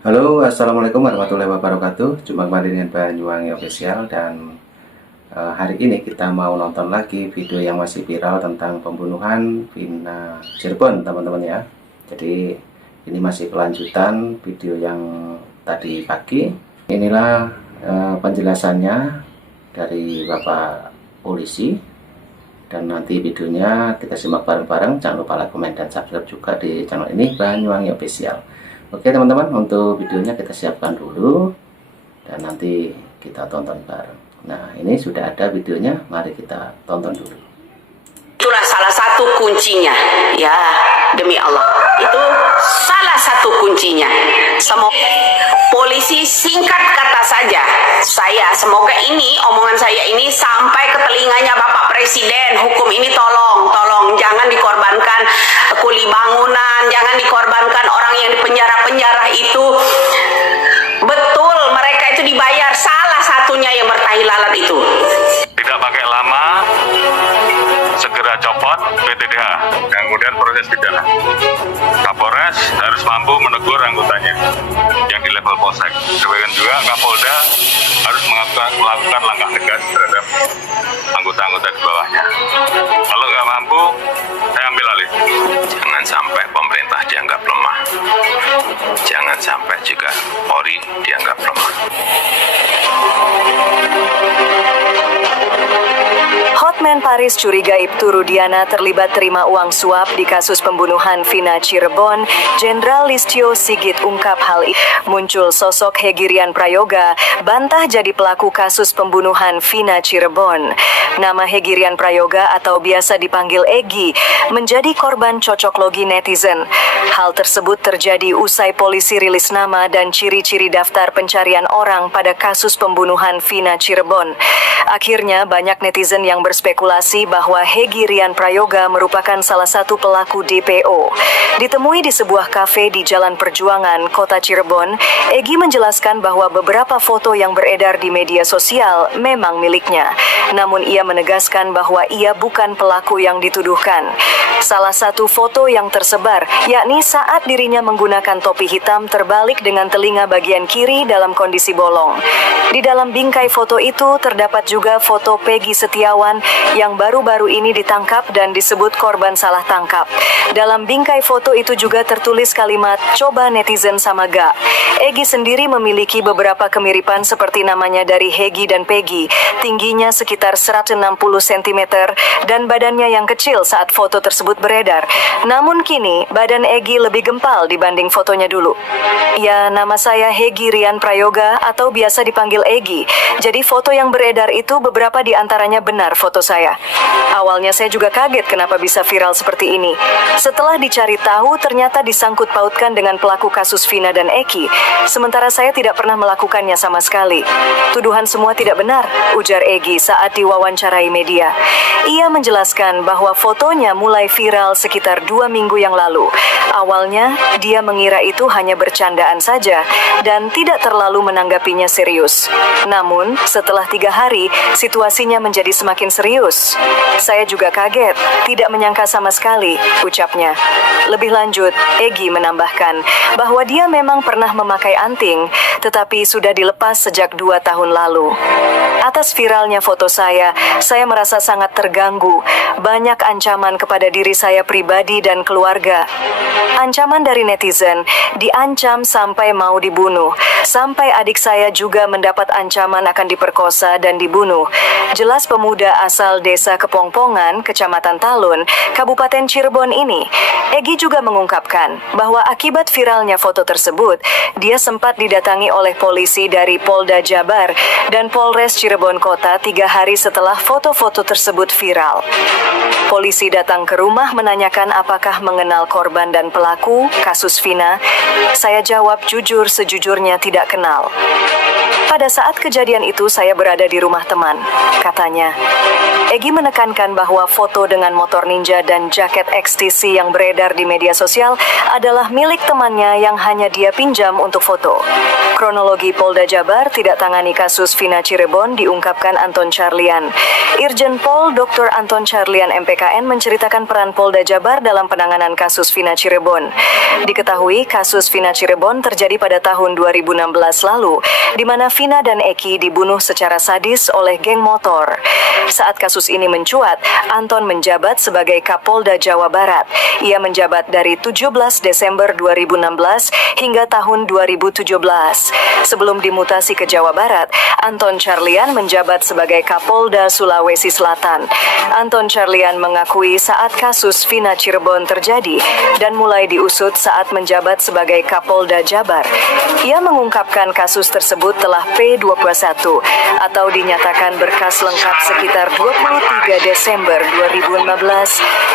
Halo, assalamualaikum warahmatullahi wabarakatuh. Jumpa kembali dengan Banyuwangi Official dan hari ini kita mau nonton lagi video yang masih viral tentang pembunuhan Vina Cirebon, teman-teman ya. Jadi ini masih kelanjutan video yang tadi pagi. Inilah penjelasannya dari Bapak Polisi dan nanti videonya kita simak bareng-bareng. Jangan lupa like, komen, dan subscribe juga di channel ini Banyuwangi Official. Oke teman-teman, untuk videonya kita siapkan dulu dan nanti kita tonton bareng. Nah, ini sudah ada videonya, mari kita tonton dulu. Itulah salah satu kuncinya, ya, demi Allah. Itu salah satu kuncinya. Semoga polisi singkat kata saja. Semoga ini, omongan saya ini sampai ke telinganya Bapak Presiden. Hukum ini tolong jangan dikorbankan kuli bangunan, jangan dikorbankan orang yang di penjara itu. Betul, mereka itu dibayar, salah satunya yang bertahi lalat itu. Tidak pakai lama, segera copot PTDH, kemudian proses pidana. Kapolres harus mampu menegur anggotanya yang di level polsek. Demikian juga Kapolda harus melakukan langkah tegas terhadap anggota-anggota di bawahnya. Kalau nggak mampu, saya ambil alih. Jangan sampai pemerintah dianggap lemah. Jangan sampai juga Polri dianggap lemah. Hotman Paris curiga Ibtu Rudiana terlibat terima uang suap di kasus pembunuhan Vina Cirebon. Jenderal Listio Sigit ungkap hal ini. Muncul sosok Hegirian Prayoga, bantah jadi pelaku kasus pembunuhan Vina Cirebon. Nama Hegirian Prayoga atau biasa dipanggil Egi menjadi korban cocok logi netizen. Hal tersebut terjadi usai polisi rilis nama dan ciri-ciri daftar pencarian orang pada kasus pembunuhan Vina Cirebon. Akhirnya banyak netizen yang berspekulasi bahwa Hegirian Prayoga merupakan salah satu pelaku DPO. Ditemui di sebuah kafe di Jalan Perjuangan, Kota Cirebon, Egi menjelaskan bahwa beberapa foto yang beredar di media sosial memang miliknya. Namun ia menegaskan bahwa ia bukan pelaku yang dituduhkan. Salah satu foto yang tersebar, yakni saat dirinya menggunakan topi hitam terbalik dengan telinga bagian kiri dalam kondisi bolong. Di dalam bingkai foto itu terdapat juga foto Peggy Setiawan yang baru-baru ini ditangkap dan disebut korban salah tangkap. Dalam bingkai foto itu juga tertulis kalimat, "Coba netizen sama gak?" Egi sendiri memiliki beberapa kemiripan seperti namanya dari Hegi dan Peggy. Tingginya sekitar 160 cm dan badannya yang kecil saat foto tersebut beredar. Namun kini, badan Egi lebih gempal dibanding fotonya dulu. Ya, nama saya Hegirian Prayoga atau biasa dipanggil Egi. Jadi foto yang beredar itu beberapa di antaranya benar foto saya. Awalnya saya juga kaget kenapa bisa viral seperti ini. Setelah dicari tahu ternyata disangkut pautkan dengan pelaku kasus Vina dan Eki. Sementara saya tidak pernah melakukannya sama sekali. Tuduhan semua tidak benar, ujar Egi saat diwawancarai media. Ia menjelaskan bahwa fotonya mulai viral sekitar 2 minggu yang lalu. Awalnya dia mengira itu hanya bercandaan saja dan tidak terlalu menanggapinya serius. Namun setelah 3 hari situasinya menjadi semakin serius. Saya juga kaget, tidak menyangka sama sekali, ucapnya. Lebih lanjut, Egi menambahkan bahwa dia memang pernah memakai anting, tetapi sudah dilepas sejak 2 tahun lalu. Atas viralnya foto saya merasa sangat terganggu. Banyak ancaman kepada diri saya pribadi dan keluarga. Ancaman dari netizen, diancam sampai mau dibunuh. Sampai adik saya juga mendapat ancaman akan diperkosa dan dibunuh. Jelas pemuda asal desa Kepongpongan, Kecamatan Talun, Kabupaten Cirebon ini. Egi juga mengungkapkan bahwa akibat viralnya foto tersebut, dia sempat didatangi oleh polisi dari Polda Jabar dan Polres Cirebon Kota 3 hari setelah foto-foto tersebut viral. Polisi datang ke rumah menanyakan apakah mengenal korban dan pelaku kasus Vina. Saya jawab jujur sejujurnya tidak kenal. Pada saat kejadian itu saya berada di rumah teman, katanya. Egy menekankan bahwa foto dengan motor ninja dan jaket XTC yang beredar di media sosial adalah milik temannya yang hanya dia pinjam untuk foto. Kronologi Polda Jabar tidak tangani kasus Vina Cirebon diungkapkan Anton Carlian. Irjen Pol Dr. Anton Carlian MPKN menceritakan peran Polda Jabar dalam penanganan kasus Vina Cirebon. Diketahui kasus Vina Cirebon terjadi pada tahun 2016 lalu, di mana Vina dan Eki dibunuh secara sadis oleh geng motor. Saat kasus ini mencuat, Anton menjabat sebagai Kapolda Jawa Barat. Ia menjabat dari 17 Desember 2016 hingga tahun 2017. Sebelum dimutasi ke Jawa Barat, Anton Carlian menjabat sebagai Kapolda Sulawesi Selatan. Anton Carlian mengakui saat kasus Vina Cirebon terjadi dan mulai diusut saat menjabat sebagai Kapolda Jabar. Ia mengungkapkan kasus tersebut telah P21 atau dinyatakan berkas lengkap sekitar 23 Desember 2015.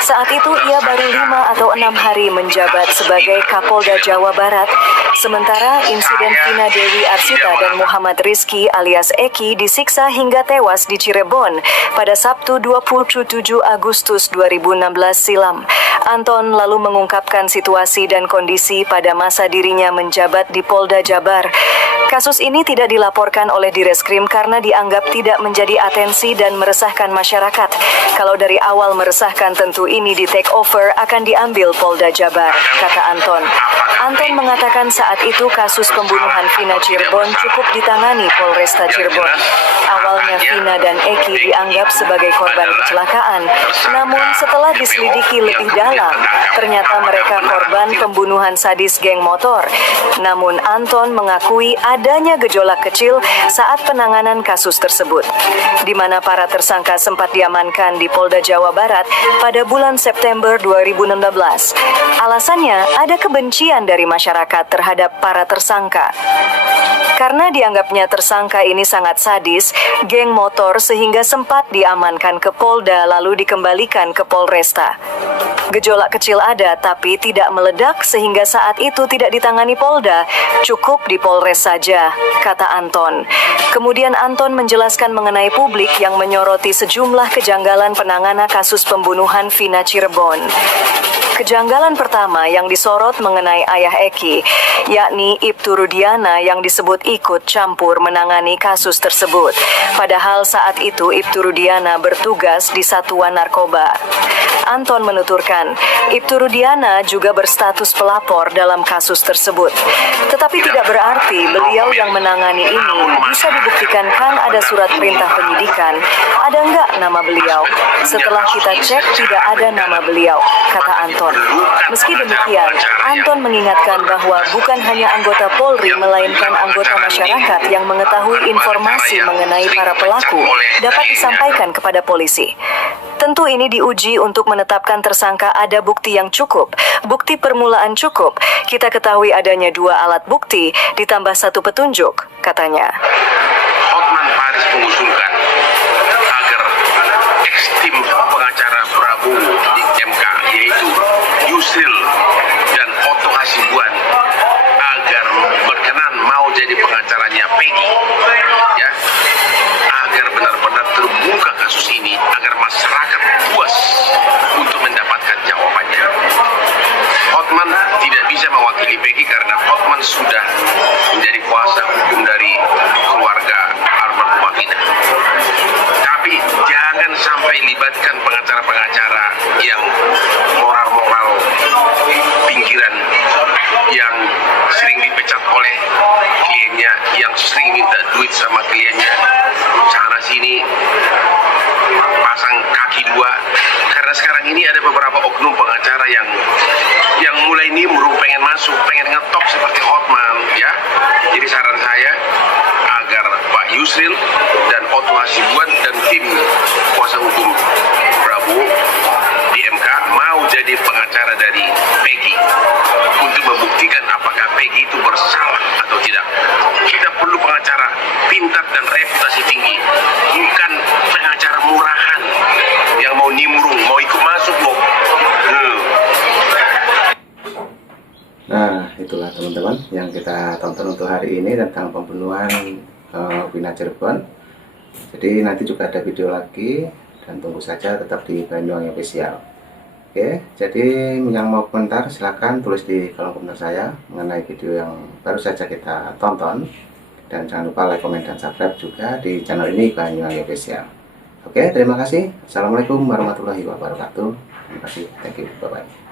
Saat itu ia baru 5 atau 6 hari menjabat sebagai Kapolda Jawa Barat. Sementara insiden Vina Dewi Arsita dan Muhammad Rizky alias Eki disiksa hingga tewas di Cirebon pada Sabtu 27 Agustus 2016 silam. Anton lalu mengungkapkan situasi dan kondisi pada masa dirinya menjabat di Polda Jabar. Kasus ini tidak dilaporkan oleh Direskrim karena dianggap tidak menjadi atensi dan meresahkan masyarakat. Kalau dari awal meresahkan tentu ini di take over akan diambil Polda Jabar, kata Anton. Anton mengatakan saat itu kasus pembunuhan Vina Cirebon cukup ditangani Polresta Cirebon. Awalnya Vina dan Eki dianggap sebagai korban kecelakaan, namun setelah diselidiki lebih dalam, ternyata mereka korban pembunuhan sadis geng motor. Namun Anton mengakui adanya gejolak kecil saat penanganan kasus tersebut, di mana para tersangka sempat diamankan di Polda Jawa Barat pada bulan September 2016. Alasannya ada kebencian dari masyarakat terhadap para tersangka. Karena dianggapnya tersangka ini sangat sadis, geng motor sehingga sempat diamankan ke Polda lalu dikembalikan ke Polresta. Gejolak kecil ada tapi tidak meledak sehingga saat itu tidak ditangani Polda, cukup di Polres saja, kata Anton. Kemudian Anton menjelaskan mengenai publik yang menyoroti sejumlah kejanggalan penanganan kasus pembunuhan Vina Cirebon. Kejanggalan pertama yang disorot mengenai ayah Eki, yakni Ibtu Rudiana yang disebut ikut campur menangani kasus tersebut. Padahal saat itu Ibtu Rudiana bertugas di Satuan Narkoba. Anton menuturkan, Ibtu Rudiana juga berstatus pelapor dalam kasus tersebut. Tetapi tidak berarti beliau yang menangani ini bisa dibuktikan kan ada surat perintah penyidikan. Ada enggak nama beliau? Setelah kita cek tidak ada nama beliau, kata Anton. Meski demikian, Anton mengingatkan bahwa bukan hanya anggota Polri melainkan anggota masyarakat yang mengetahui informasi mengenai para pelaku dapat disampaikan kepada polisi. Tentu ini diuji untuk menetapkan tersangka ada bukti yang cukup, bukti permulaan cukup. Kita ketahui adanya 2 alat bukti ditambah 1 petunjuk, katanya. Hotman Paris mengusulkan agar ex-tim pengacara Prabowo di MK yaitu Yusril dan Otto Hasibuan agar berkenan mau jadi pengacaranya Peggy, ya, agar benar-benar terbuka kasus ini agar masyarakat puas untuk mendapatkan jawabannya. Hotman tidak bisa mewakili Peggy karena Hotman sudah menjadi kuasa hukum dari keluarga almarhumah Vina. Tapi jangan sampai libatkan pengacara-pengacara yang moral-moral pinggiran, yang sering dipecat oleh kliennya, yang sering minta duit sama kliennya, sana sini pasang kaki 2. Karena sekarang ini ada beberapa oknum pengacara yang mulai nimbrung, pengen masuk, pengen ngetop seperti Hotman, ya. Jadi saran saya agar Pak Yusril dan Otto Hasibuan dan tim kuasa hukum Prabowo di MK mau jadi pengacara dari Peggy untuk membuktikan apakah Peggy itu bersalah atau tidak. Kita perlu pengacara pintar dan reputasi tinggi, bukan pengacara murahan yang mau nimbrung, mau ikut masuk loh. Nah, itulah teman-teman yang kita tonton untuk hari ini tentang pembunuhan Vina Cirebon. Jadi nanti juga ada video lagi, dan tunggu saja tetap di Banyuwangi Official. Oke, jadi yang mau komentar silahkan tulis di kolom komentar saya mengenai video yang baru saja kita tonton. Dan jangan lupa like, komen, dan subscribe juga di channel ini, Banyuwangi Official. Oke, terima kasih. Assalamualaikum warahmatullahi wabarakatuh. Terima kasih. Thank you. Bye-bye.